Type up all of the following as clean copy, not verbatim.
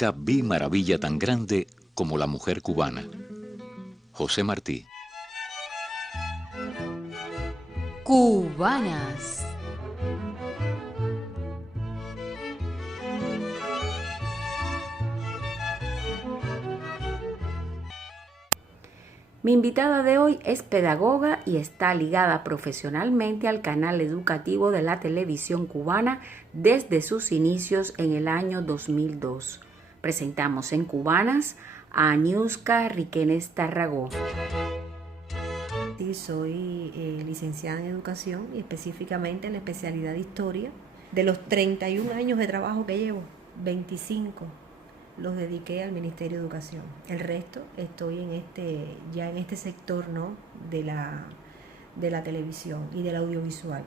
Nunca vi maravilla tan grande como la mujer cubana. José Martí. Cubanas. Mi invitada de hoy es pedagoga y está ligada profesionalmente al canal educativo de la televisión cubana desde sus inicios en el año 2002. Presentamos en Cubanas a Aniuska Riquenes Tarragó. Sí, soy licenciada en educación y específicamente en la especialidad de historia. De los 31 años de trabajo que llevo, 25 los dediqué al Ministerio de Educación. El resto estoy ya en este sector, ¿no?, de la televisión y del audiovisual.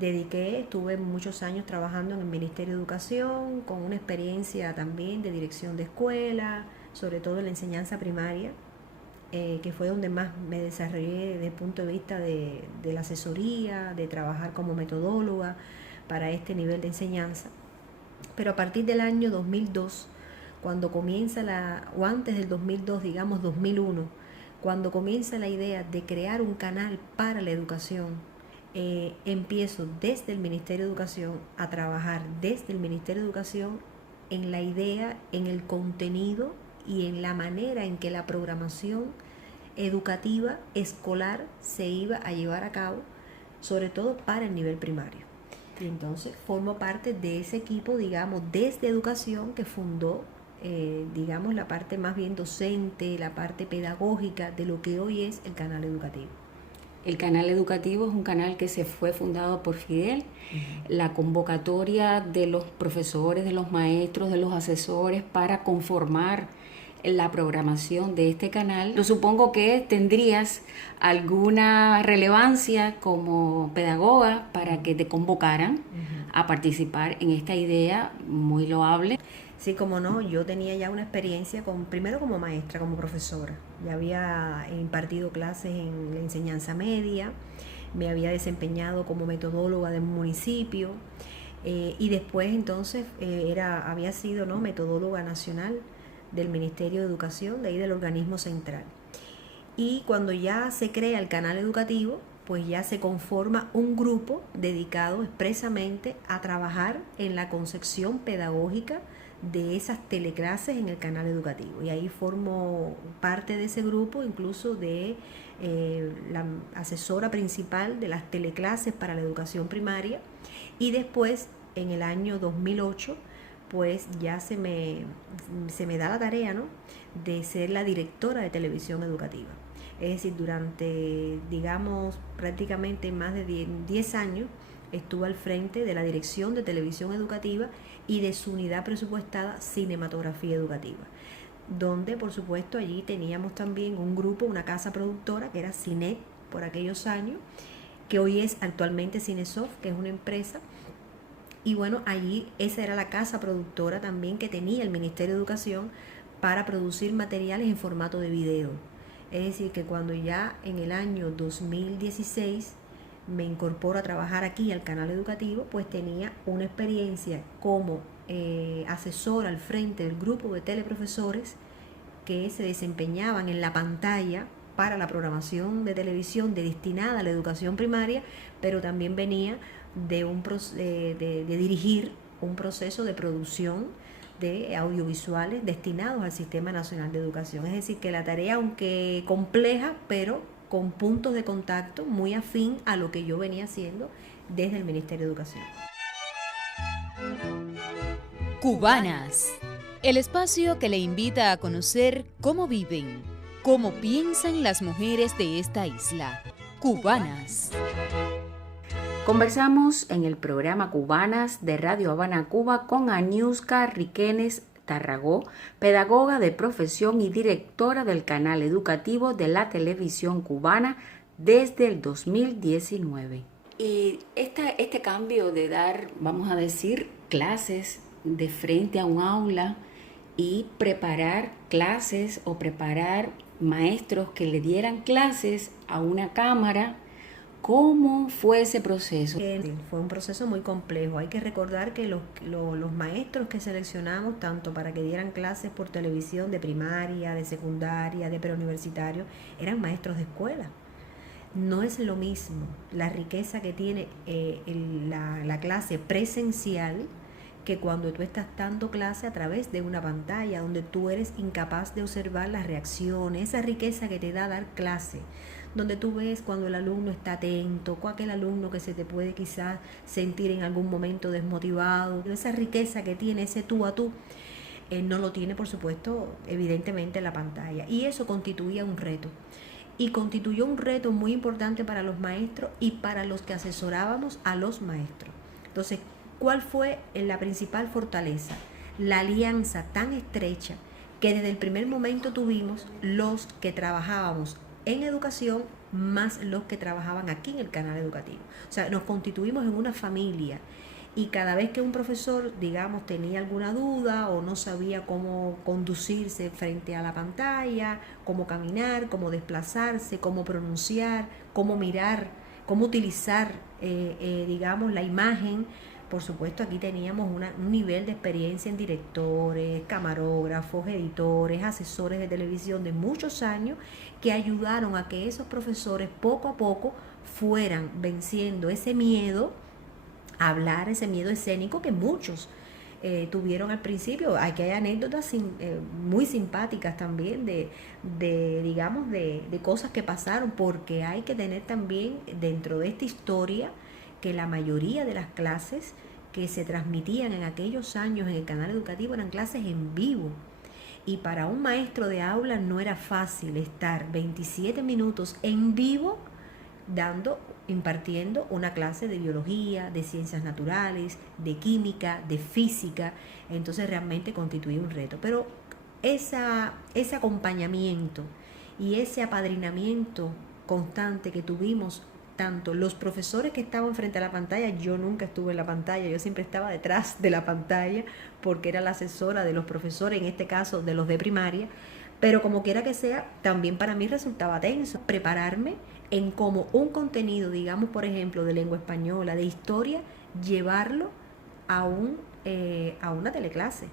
Estuve muchos años trabajando en el Ministerio de Educación, con una experiencia también de dirección de escuela, sobre todo en la enseñanza primaria, que fue donde más me desarrollé desde el punto de vista de la asesoría, de trabajar como metodóloga para este nivel de enseñanza. Pero a partir del año 2002, cuando comienza o antes del 2002, digamos 2001, cuando comienza la idea de crear un canal para la educación, empiezo desde el Ministerio de Educación a trabajar desde el Ministerio de Educación en la idea, en el contenido y en la manera en que la programación educativa escolar se iba a llevar a cabo, sobre todo para el nivel primario. Y entonces formo parte de ese equipo, digamos, desde educación, que fundó, digamos, la parte más bien docente, la parte pedagógica de lo que hoy es el canal educativo. El canal educativo es un canal que se fue fundado por Fidel. La convocatoria de los profesores, de los maestros, de los asesores para conformar la programación de este canal. Yo supongo que tendrías alguna relevancia como pedagoga para que te convocaran a participar en esta idea muy loable. Sí, como no, yo tenía ya una experiencia primero como maestra, como profesora. Ya había impartido clases en la enseñanza media, me había desempeñado como metodóloga de un municipio, y después entonces había sido, ¿no?, metodóloga nacional del Ministerio de Educación, de ahí del organismo central. Y cuando ya se crea el canal educativo, pues ya se conforma un grupo dedicado expresamente a trabajar en la concepción pedagógica de esas teleclases en el canal educativo. Y ahí formo parte de ese grupo, incluso de la asesora principal de las teleclases para la educación primaria. Y después, en el año 2008, pues ya se me da la tarea, ¿no?, de ser la directora de televisión educativa. Es decir, durante, digamos, prácticamente más de 10 años estuve al frente de la dirección de televisión educativa y de su unidad presupuestada cinematografía educativa, donde por supuesto allí teníamos también un grupo, una casa productora que era Cinet por aquellos años, que hoy es actualmente Cinesoft, que es una empresa. Y bueno, allí esa era la casa productora también que tenía el Ministerio de Educación para producir materiales en formato de video. Es decir, que cuando ya en el año 2016 me incorporo a trabajar aquí al canal educativo, pues tenía una experiencia como asesora al frente del grupo de teleprofesores que se desempeñaban en la pantalla para la programación de televisión destinada a la educación primaria, pero también venía de dirigir un proceso de producción de audiovisuales destinados al Sistema Nacional de Educación. Es decir, que la tarea, aunque compleja, pero con puntos de contacto muy afín a lo que yo venía haciendo desde el Ministerio de Educación. Cubanas, el espacio que le invita a conocer cómo viven, cómo piensan las mujeres de esta isla. Cubanas. Conversamos en el programa Cubanas de Radio Habana, Cuba, con Aniuska Riquenes Tarragó, pedagoga de profesión y directora del canal educativo de la televisión cubana desde el 2019. Y este cambio de dar, vamos a decir, clases de frente a un aula y preparar clases o preparar maestros que le dieran clases a una cámara ¿Cómo fue ese proceso? Fue un proceso muy complejo. Hay que recordar que los maestros que seleccionamos, tanto para que dieran clases por televisión de primaria, de secundaria, de preuniversitario, eran maestros de escuela. No es lo mismo la riqueza que tiene la clase presencial que cuando tú estás dando clase a través de una pantalla, donde tú eres incapaz de observar las reacciones, esa riqueza que te da dar clase, donde tú ves cuando el alumno está atento, con aquel alumno que se te puede quizás sentir en algún momento desmotivado, esa riqueza que tiene ese tú a tú, no lo tiene, por supuesto, evidentemente la pantalla. Y eso constituía un reto. Y constituyó un reto muy importante para los maestros y para los que asesorábamos a los maestros. Entonces, ¿cuál fue la principal fortaleza? La alianza tan estrecha que desde el primer momento tuvimos los que trabajábamos en educación más los que trabajaban aquí en el canal educativo. O sea, nos constituimos en una familia y cada vez que un profesor, digamos, tenía alguna duda o no sabía cómo conducirse frente a la pantalla, cómo caminar, cómo desplazarse, cómo pronunciar, cómo mirar, cómo utilizar, digamos, la imagen. Por supuesto, aquí teníamos un nivel de experiencia en directores, camarógrafos, editores, asesores de televisión de muchos años que ayudaron a que esos profesores poco a poco fueran venciendo ese miedo a hablar, ese miedo escénico que muchos tuvieron al principio. Aquí hay anécdotas muy simpáticas también de cosas que pasaron, porque hay que tener también dentro de esta historia que la mayoría de las clases que se transmitían en aquellos años en el canal educativo eran clases en vivo. Y para un maestro de aula no era fácil estar 27 minutos en vivo impartiendo una clase de biología, de ciencias naturales, de química, de física. Entonces realmente constituía un reto. Pero ese acompañamiento y ese apadrinamiento constante que tuvimos, tanto los profesores que estaban frente a la pantalla, yo nunca estuve en la pantalla, yo siempre estaba detrás de la pantalla porque era la asesora de los profesores, en este caso de los de primaria, pero como quiera que sea, también para mí resultaba tenso prepararme en cómo un contenido, digamos por ejemplo de lengua española, de historia, llevarlo a una teleclase.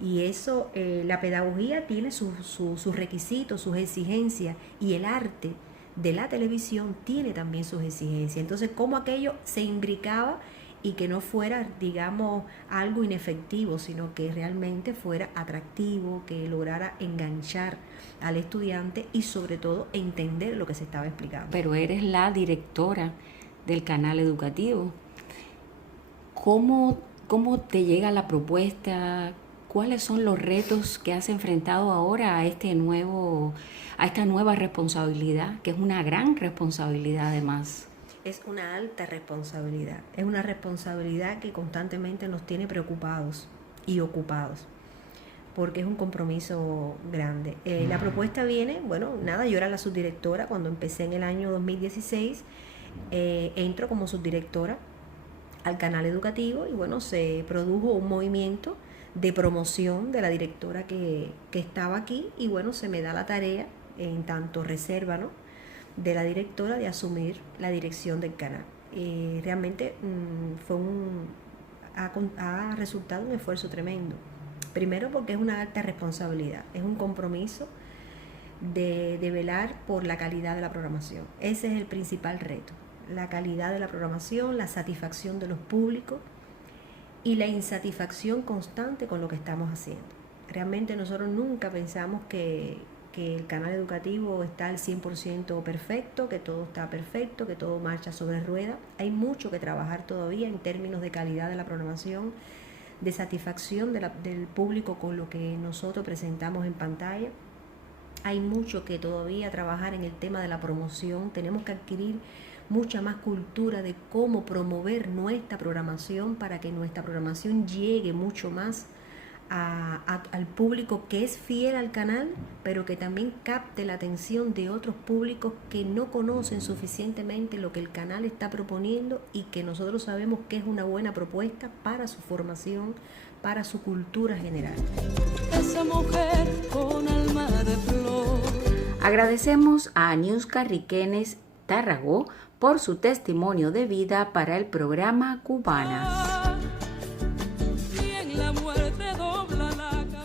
Y eso, la pedagogía tiene sus requisitos, sus exigencias, y el arte de la televisión tiene también sus exigencias. Entonces, cómo aquello se imbricaba y que no fuera, digamos, algo inefectivo, sino que realmente fuera atractivo, que lograra enganchar al estudiante y sobre todo entender lo que se estaba explicando. Pero eres la directora del canal educativo. ¿Cómo te llega la propuesta? ¿Cuáles son los retos que has enfrentado ahora a esta nueva responsabilidad, que es una gran responsabilidad además? Es una alta responsabilidad, es una responsabilidad que constantemente nos tiene preocupados y ocupados, porque es un compromiso grande. La propuesta viene, yo era la subdirectora cuando empecé en el año 2016, entro como subdirectora al canal educativo y se produjo un movimiento de promoción de la directora que estaba aquí y se me da la tarea, en tanto reserva, ¿no?, de la directora, de asumir la dirección del canal. Realmente ha resultado un esfuerzo tremendo. Primero porque es una alta responsabilidad, es un compromiso de velar por la calidad de la programación. Ese es el principal reto, la calidad de la programación, la satisfacción de los públicos y la insatisfacción constante con lo que estamos haciendo. Realmente nosotros nunca pensamos que el canal educativo está al 100% perfecto, que todo está perfecto, que todo marcha sobre ruedas. Hay mucho que trabajar todavía en términos de calidad de la programación, de satisfacción del público con lo que nosotros presentamos en pantalla. Hay mucho que todavía trabajar en el tema de la promoción. Tenemos que adquirir mucha más cultura de cómo promover nuestra programación para que nuestra programación llegue mucho más al público que es fiel al canal, pero que también capte la atención de otros públicos que no conocen suficientemente lo que el canal está proponiendo y que nosotros sabemos que es una buena propuesta para su formación, para su cultura general. Esa mujer con alma de flor. Agradecemos a Aniuska Riquenes Tarragó por su testimonio de vida para el programa Cubanas.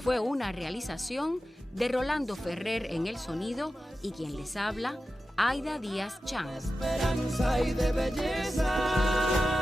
Fue una realización de Rolando Ferrer en el sonido y quien les habla, Aida Díaz Chan. Esperanza y de belleza.